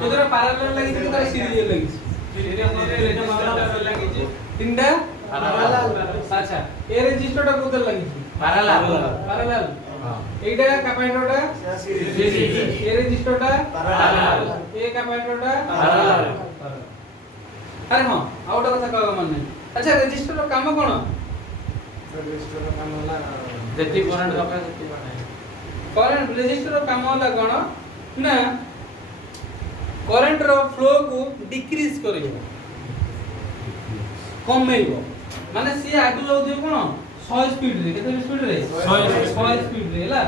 केतरा parallel लागि छै केतरा series लागि छै सीरीज रे एटा पैरेलल लागि छै तीनटा पैरेलल अच्छा ए रेजिस्टरटा कोतल लागि छै पैरेलल हां एटा कैपेसिटरटा सीरीज ए रेजिस्टरटा पैरेलल ए कैपेसिटरटा पैरेलल अरे हां आउटा कथा कहबा मन नै अच्छा रेजिस्टर रो काम कोन रेजिस्टर रो काम होला जेति करंट दरकार जेति बनाए करंट रेजिस्टर रो काम होला कोन ना करंट रो फ्लो को डिक्रीज करियो कमेइबो माने सी आगु जाउ कोन 100 स्पीड रे केते स्पीड रे 100 स्पीड रे हला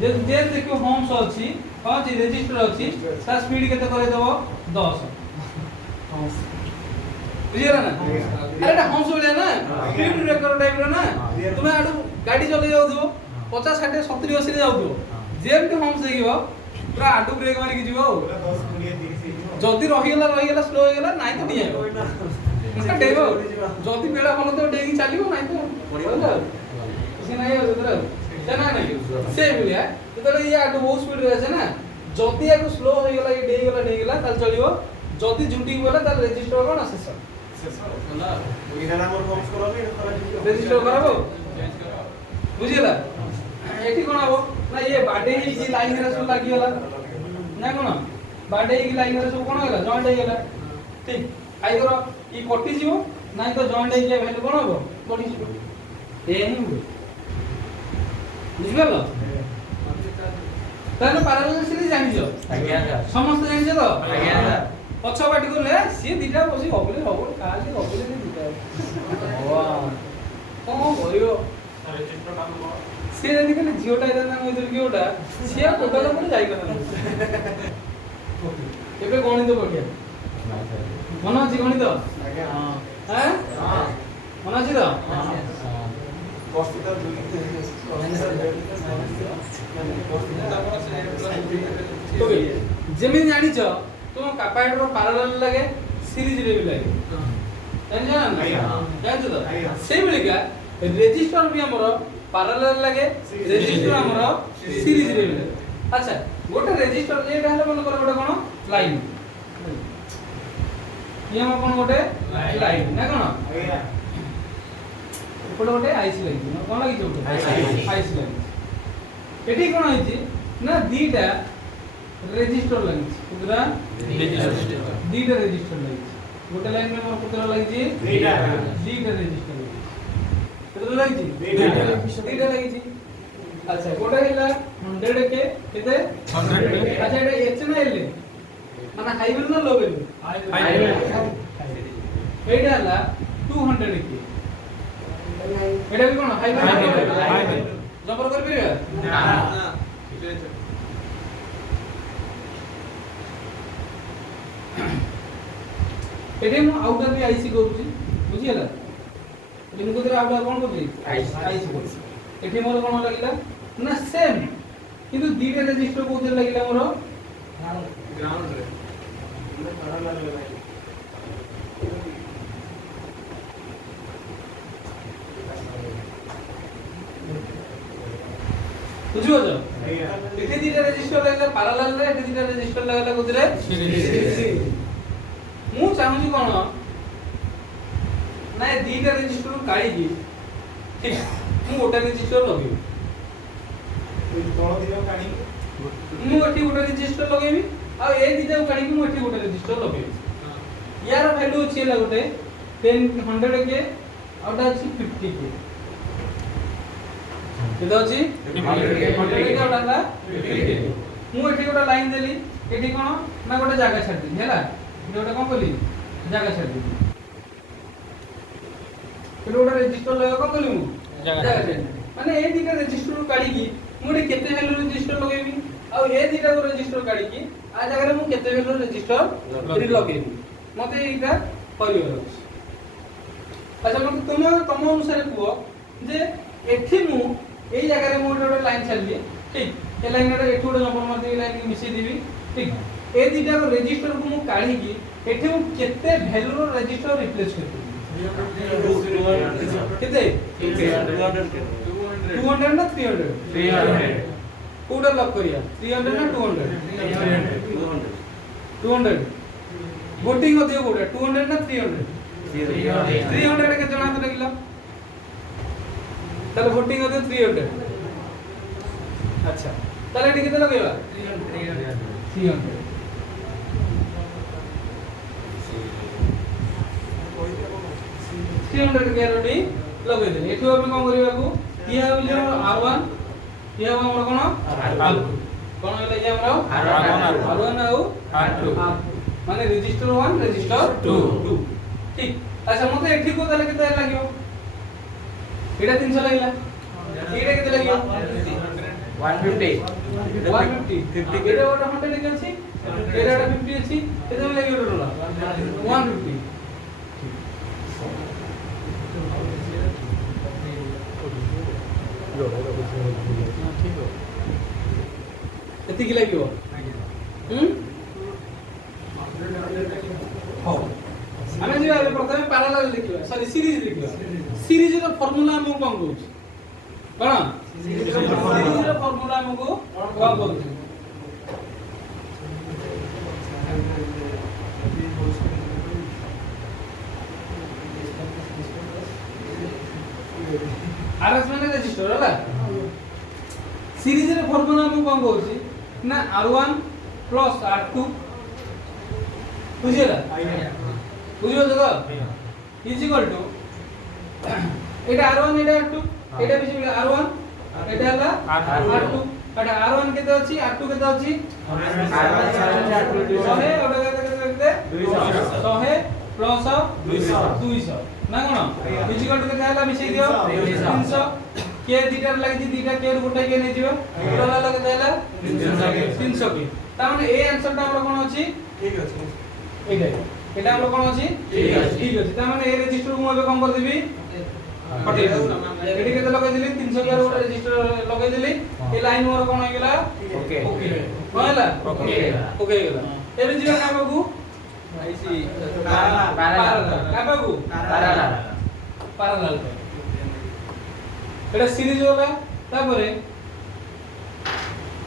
जे जे देखियो होम्स अछि हां जे रेजिस्टर अछि सा स्पीड केते करे देबो 10 बुझिरा ना अरे एटा होम्स बोले ना स्पीड ब्रेकर टाइप रो ना तुमे आडू गाड़ी चले जाउ दिबो 50 60 70 80 रे जाउ दिबो जेमते होम्स देखिबो पूरा आडू ब्रेक मारि के जिवो 10 20 30 जदी रहि गेला स्लो हो गेला नाही तो नहीं आइबो इसका डेबो जदी बेला भलो तो डेगी चलिबो नाही तो पड़िबो किसी नाही उधर जना नहीं से मिलिया तो ये आडू बहुत स्पीड रे আছে ना जदी आको स्लो हो गेला ये डेगी गेला ताल चलिबो जदी झुंटी गेला ताल रेजिस्टर कोन शेष होला ओइना नंबर होम्स करबे रेजिस्टर करबो चेंज करो बुझिला एठी कोन आबो ना ये बाडे ही की लाइन रे सब लागि गेला ना कोन बाडे ही की लाइन रे सब कोन गेला जॉइंट हो गेला ठीक आइदर ई कटि जिवो नाही तो जॉइंट हो गया वैल्यू कोन होबो कटि जिवो ए ही हो बुझिगलो ताने पैरेलल सीरीज जानि जो आज्ञा समस्त जानि जो तो आज्ञा पछ बाटी गले सी दिटा बसी हबले हबो काली हबले दिटा वाह कोन करियो रेजिस्टर काम को सी जदी के जियोटा इदा ना इधर कियोटा सी टोटल पर जाई करना एबे गणित पढिया मन अछि गणित आज्ञा हां हां मन अछि तो हां कष्ट तो जेमे जानि छ तुम कैपेसिटर पैरेलल लागे सीरीज रे भी लागे जान जान तो सेम लिखा रेजिस्टर भी हमर पैरेलल लागे रेजिस्टर हमर सीरीज रे भी अच्छा गोटे रेजिस्टर जे रहले मन कर गोटे कोन लाइन ये हम कोन गोटे लाइन ना कोन ऊपर गोटे आईसी लागी कोन लागी जोटे आईसी लागी एठी कोन होइछि ना दीटा रेजिस्टर लागि पुरा दीटा रेजिस्टर लागि गोटे लाइन में मोर पुरा लागि दीटा रेजिस्टर लागि केते लागि दीटा लागि अच्छा गोटे हिला 100 के केते 100 अच्छा एटा एच ना एल माने हाई वैल्यू ना लो वैल्यू हाई वैल्यू एटा हला 200 के एटा भी कोन हाई वैल्यू जबर कर पिरिया ना एटे मु आउटर भी आईसी करूची बुझियला एटे को तरा आउटर कोन करूची आईसी करूची एटे मोर कोन लागिला ना सेम किंतु दीटा रेजिस्टर को उधर लागिला मोर ग्राउंड रे मतलब पैरेलल लागला बुझियो जो एटे दीटा रेजिस्टर लागला पैरेलल रे एटे दीटा रेजिस्टर लागला कोदरे सीरीज मु चाहूची कोन ना दीटा रेजिस्टर काढी की ठीक मु गोटा रेजिस्टर लगे तोळ दिनो काढी मु एठी गोटा रेजिस्टर लगेबी आ ए दीटा काढी की मु एठी गोटा रेजिस्टर लगेबी यार वैल्यू अछि ला गोटे 10 100 के आउटा अछि 50 के केदा अछि 100 के आउटा ला 50 के मु एठी गोटा लाइन देली एठी कोन ना गोटे जागा छाड़ दी हैला जोटा कोन बोली जागा छाड़ दी गोटा रेजिस्टर लगा कोन बोली मु जागा छाड़ माने ए दीटा रेजिस्टर काढी की मुडे केते वैल्यू रेजिस्टर लगेबी आ ए दीटा को रेजिस्टर काढी की आ जगह रे मु केते वैल्यू रेजिस्टर लगेबी मते एटा करियो अच्छा मते तुम अनुसार कुओ जे एठी मु एई जगह रे मु गोटे लाइन छाडली ठीक ए लाइन रे एठी गोटे नंबर मते लाइन मिसि देबी ठीक ए दीटा को रेजिस्टर को मु काढी की एठी मु केते वैल्यू रो रेजिस्टर रिप्लेस करबी केते 200 ना 300 कोडा लॉक करिया 300 ना 200 200 voting ଅଧିକ କୋଉଟା 200 ନା 300 300 କେତେ ଜଣ ହାତ ଲାଗିଲା ତାହେଲେ voting ଅଧିକ 300 ଆଚ୍ଛା ତାହେଲେ ଏଠି କେତେ ଲଗେଇବା 300 300 क्यारोटी लगे दे एठो हम कोन करिबा को इहा होलो R1 इहा हमर कोन R2 कोन होले जे हमर R1 आउ R2 माने रजिस्टर 1 रजिस्टर 2 ठीक अच्छा मते एठी को ताले केते लागियो एटा 300 लागिला एटा केते लागियो 150 50 एटा ओटा 100 के अछि एटा 50 अछि केते लागियो टोटल 150 ଏତିକି ଲାଗିବ ହଉ ଆମେ ଯିବା ଏବେ ପ୍ରଥମେ ପାରାଲାଲ ଦେଖିବା ସରି ସିରିଜ ଦେଖିବା ସିରିଜର ଫର୍ମୁଲା ଆମକୁ କଣ କହୁଛି କଣ ସିରିଜର ଫର୍ମୁଲା ଆମକୁ କଣ କହୁଛି आरएस माने रजिस्टर होला सीरीज रे फॉर्मूला हम कोन कहउची ना R1 प्लस R2 बुझिला बुझियो जगह is equal to Etah R1 Etah R2 Etah beach R1 एटा हला R2 एटा R1 केते अछि R2 केते अछि R1 R2 100 ओटा केते 200 प्लस 200 ना कोन इज इक्वल टू केते हला मिसै दियो 300 के दीटा लागि दीटा के गोटा के नै दियो टोटल लगे देला 300 के ता माने ए आंसर ता हमर कोन अछि ठीक अछि एटा हमर कोन अछि ठीक अछि ता माने ए रजिस्टर को एबे कम कर देबी पटे एटी केते लगे दिली 300 के गोटा रजिस्टर लगे दिली ए लाइन मोर कोन हो गेला ओके होइला ओके हो गेला एबे जीवा का बाबू आईसी पैरेलल एटा सीरीज होला तापरे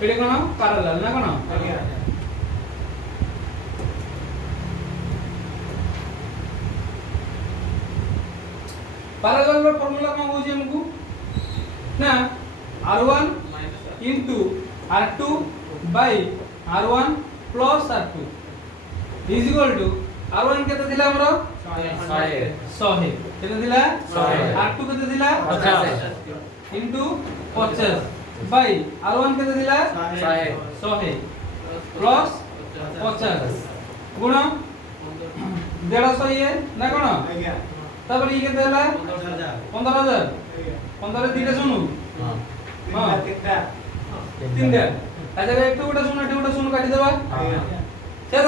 एटा कोन पैरेलल ना कोन पैरेलल रो फार्मूला कोन होजी हमकु ना R1 into R2 by R1 plus R2 is equal to R1 केते दिला हमरो 100 केते दिला 100 R2 केते दिला 50 into 50 by R1 केते दिला 100 plus 50 गुण 150 ये ना कोन तब ये केते दिला 15000 15 दिले सुनु हां तीनटा अच्छा एकटो गोटा सुनु काटी देबा छेद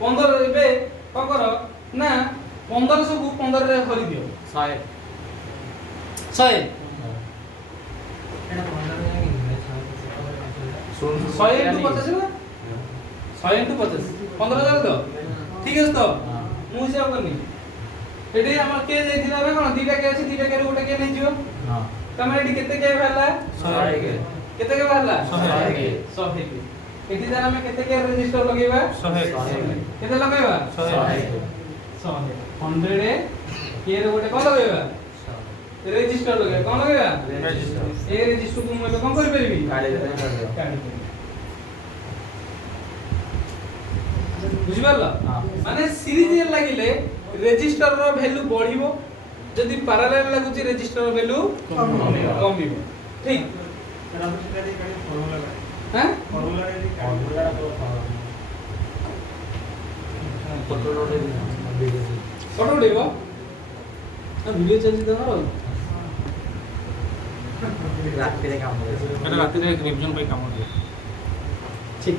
15 एबे कोन करो ना 1500 को 15 रे हरि दियो 100 एटा 15 into 50 ना 100 into 50 15000 तो ठीक है तो मु हिसाब करनी एडी हमर के जाइथिला ना कोन दीटा के अछि दीटा के गोटा के नै जियो हां तमे एडी केते के भाला 100 के केते के भाला 100 के एठी जरा में केते के रजिस्टर लगेबा 100 केते लगेबा 100 100 के रे गोटे कोन लगेबा रजिस्टर लगे कोन लगेबा रजिस्टर ए रजिस्टर को मैं कोन कर परबी काढी बुझिबाला माने सीरीज लागिले रजिस्टर रो वैल्यू बढ़िबो जदी पैरेलल लागुची रजिस्टर रो वैल्यू कमिबो ठीक हैं फॉर्मूला फोटो उठेबो ना वीडियो चलि तमरो रात रे काम करे रात रे रिवीजन पे काम करे ठीक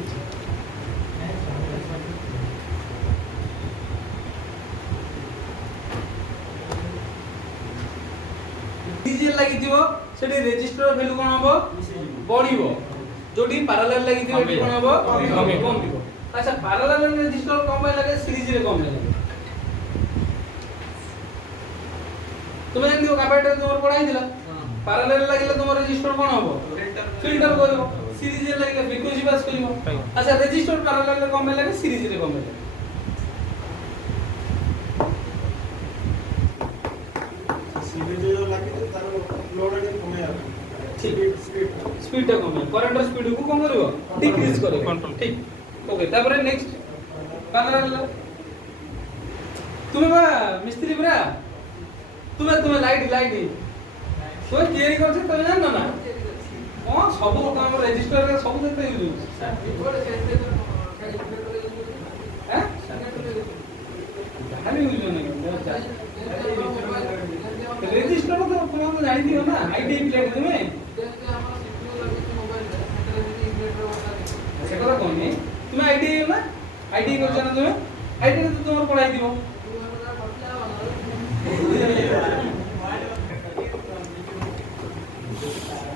सीरीज लागि दियो सेठी रजिस्टर वैल्यू कोन हबो बढ़िबो जोडी पैरेलल लागि दियो एठी कोन हबो कमिबो अच्छा पैरेलल रजिस्टर कम लागे सीरीज रे कम लागे तुमे जंदी कार्बोरेटर तुमर पढाई दिला पैरेलल लागिले तुमर रजिस्टर कोन हबो फिल्टर करबो সিরিজ এ লাগলে ফ্রিকোয়েন্সি পাস করিব আচ্ছা রেজিস্টর প্যারালাল রে কমে লাগে সিরিজ রে কমে লাগে সিরিজ এ লাগি তার লোড রে কমে যাবে ঠিক স্পিডটা কমে কারেন্ট স্পিড কো কম করিব ডিক্রিজ করে Control. ঠিক ওকে তারপরে নেক্সট প্যারালাল তুমি বা মিস্ত্রি পুরা তুমি লাইট তুমি তিয়ারি করছ তুমি জানো না ସବୁ ଆମ ରେଜିଷ୍ଟରରେ ସବୁ ଯେତେ ୟୁଜ୍ ଯାହା ବି ୟୁଜ୍ ନାହିଁ ରେଜିଷ୍ଟର ତ ଆପଣ ଜାଣିଥିବ ନା ଆଇଡି ପିଲାଟି ତୁମେ ସେ କଥା କହୁନି ତୁମେ ଆଇଡି ନା ଆଇଡି କରୁଛ ନା ତୁମେ ଆଇଡିରେ ତ ତୁମର ପଢ଼ାଇ ଦିବ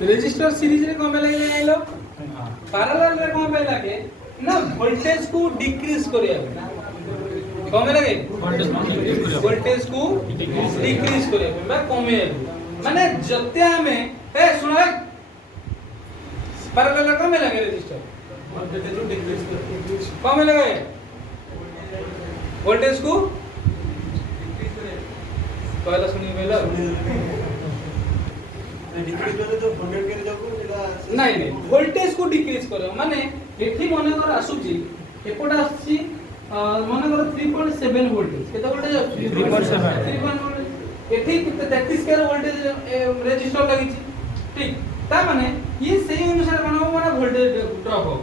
रेजिस्टर सीरीज रे कम लगे आइलो पैरेलल रे कम पे लगे ना वोल्टेज को डिक्रीज करिया कम लगे वोल्टेज को डिक्रीज करिया बा कमे माने जते हमें ए सुनो पैरेलल रे कम लगे रेजिस्टर वोल्टेज को डिक्रीज कम लगे वोल्टेज को कहला सुनी कहला डिक्रीज करे तो 100 के जाको एटा नहीं नहीं वोल्टेज को डिक्रीज करो माने एठी मने कर आसुची एपटा आसी मने कर 3.7 वोल्टेज केते वोल्टेज आसुची 3.7 वोल्टेज एठी 33 के वोल्टेज रेजिस्टर लागि ठीक ता माने ये सही अनुसार कोन हो माने वोल्टेज ड्रॉप हो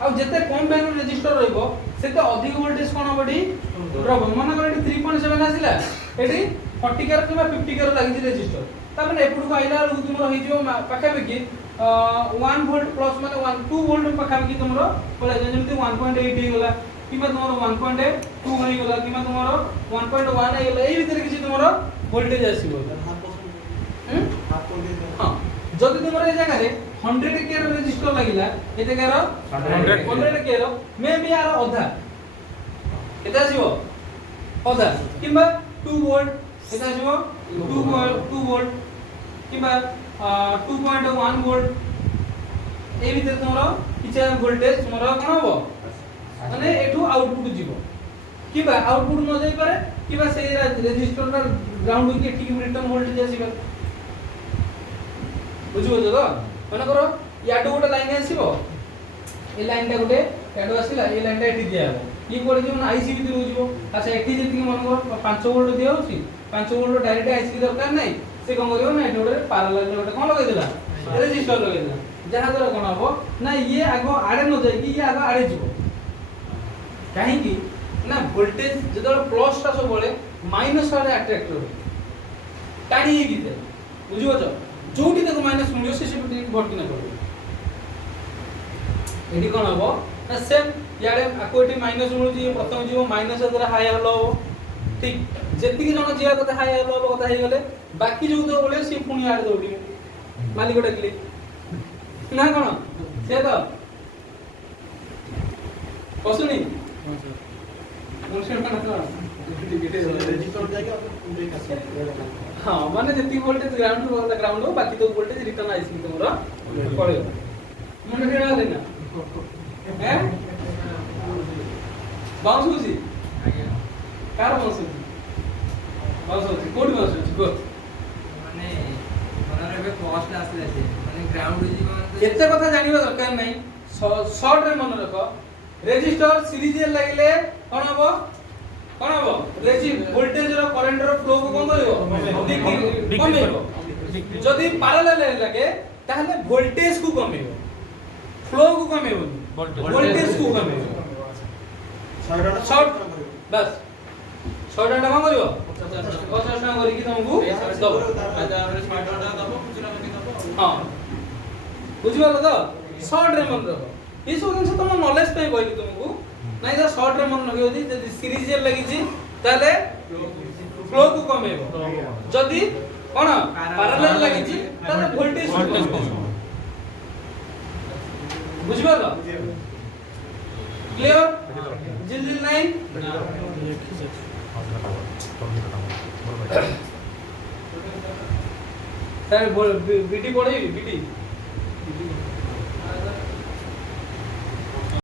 आ जते कम वैल्यू रेजिस्टर रहइबो सेते अधिक वोल्टेज कोन बडी ड्रॉप मने कर एठी 3.7 आसिला एठी 40 के किबा 50 के लागि रेजिस्टर ताମାନେ ଏପଟକୁ ଆଇଲା ବେଳକୁ ତୁମର ହେଇଯିବ ପାଖାପାଖି 1 ଭୋଲ୍ଟ ପ୍ଲସ୍ ମାନେ 2 ଭୋଲ୍ଟ ପାଖାପାଖି ତୁମର ପଳେଇ ଯାଏ ଯେମିତି 1.8 ହେଇଗଲା କିମ୍ବା ତୁମର 1.2 ହେଇଗଲା କିମ୍ବା ତୁମର 1.1 ହେଇଗଲା ଏଇ ଭିତରେ କିଛି ତୁମର ଭୋଲ୍ଟେଜ ଆସିବ ହଁ ଯଦି ତୁମର ଏ ଜାଗାରେ 100 କେ ରେଜିଷ୍ଟର ଲାଗିଲା ଏ ଜାଗାର 100 କେ ମେ ବି ଆର ଅଧା କେତେ ଆସିବ ଅଧା କିମ୍ବା 2 ଭୋଲ୍ଟ এটা আসিব 2 ভোল্ট কিংবা 2.1 ভোল্ট এই ভিতরে তোমার কিছু ভোল্টেজ তোমার কোন হবো মানে এটু আউটপুট যাব কিংবা আউটপুট ন যাই পারে কিংবা সেই রেজিস্টরটা গ্রাউন্ড হইকে ঠিক রিটার্ন ভোল্টেজ আসিব বুঝিবো তো মনে করো ইয়াডু গোটে লাইন আসিব এই লাইনটা গোটে ইয়াডু আসিলা এই লাইনটা এটি দিয়া হবো কি করে যে মানে আইসি ভিতরে বুঝিব আচ্ছা এটি যেতি মনে করো 5 ভোল্ট দিয়া হচ্ছে 5 ভোল্ট ডাইরেক্ট আইসি দরকার নাই সে কোন করিব না এটা গোটে প্যারালাল গোটে কোন লগাই দিলা রেজিস্টর লগাই দিলা যাহা দ্বারা কোন হবো না ইয়ে আগো আড়ে ন যাই কি ইয়ে আগো আড়ে যাব কাহি কি না ভোল্টেজ যেতବେଳେ প্লাসটা সবବେଳେ মাইনাস আড়ে অ্যাট্রাক্ট হবে টানি গিতে বুঝিবো তো যোটি দেখো মাইনাস মিলিও সে সেটি ভর্তি না করবে এটি কোন হবো না সেম ইয়ারে আকো এটি মাইনাস মিলুছি প্রথম জীব মাইনাস দ্বারা হাই হলো ঠিক যেতিকি জন জিয়া কথা হাই হলো কথা হই গলে বাকি जो তো বলে সে পুনি আড়ে দৌড়ি মালিক ডাকলে না কোন সে তো কসুনি মানে তো রেজিস্টর জায়গা ব্রেক আছে हां माने जेति वोल्टेज ग्राउंड हो ग्राउंड हो बाकी तो वोल्टेज रिटर्न आइसी तोरा पड़े मन फेरा देना हैं बाउंस होसी कार बाउंस होसी बाउंस होसी कोडी बाउंस होसी गो মানে মনে রে কষ্ট আসলে আছে মানে গ্রাউন্ড জীবন এতে কথা জানিবা দরকার নাই শর্ট রে মনে রাখো রেজিস্টর সিরিজ এর লাগিলে কোন হবো ভোল্টেজ র কারেন্ট র ফ্লো কো কোন করিব কমিব যদি প্যারালাল লাগে তাহলে ভোল্টেজ কো কমিব ফ্লো কো কমিব ভোল্টেজ কো কমিব শর্ট বাস শর্ট টা কোন করিব 50 টাকা করি কি তোমাকু দব তারপরে স্মার্ট ওয়াটা দব খুচরা করে দব हां বুঝিবাল তো শর্ট রে মনে রাখো এই সব জিনিস তোমার নলেজ পাই কইলি তোমাকু নাই যা শর্ট রে মনে রাখিও যদি সিরিজ এর লাগিছি তাহলে ফ্লো কো কমিব যদি কোন প্যারালাল লাগিছি তাহলে ভোল্টেজ কমিব বুঝিবাল ক্লিয়ার জিল নাই তাহলে বিডি পড়াই বিডি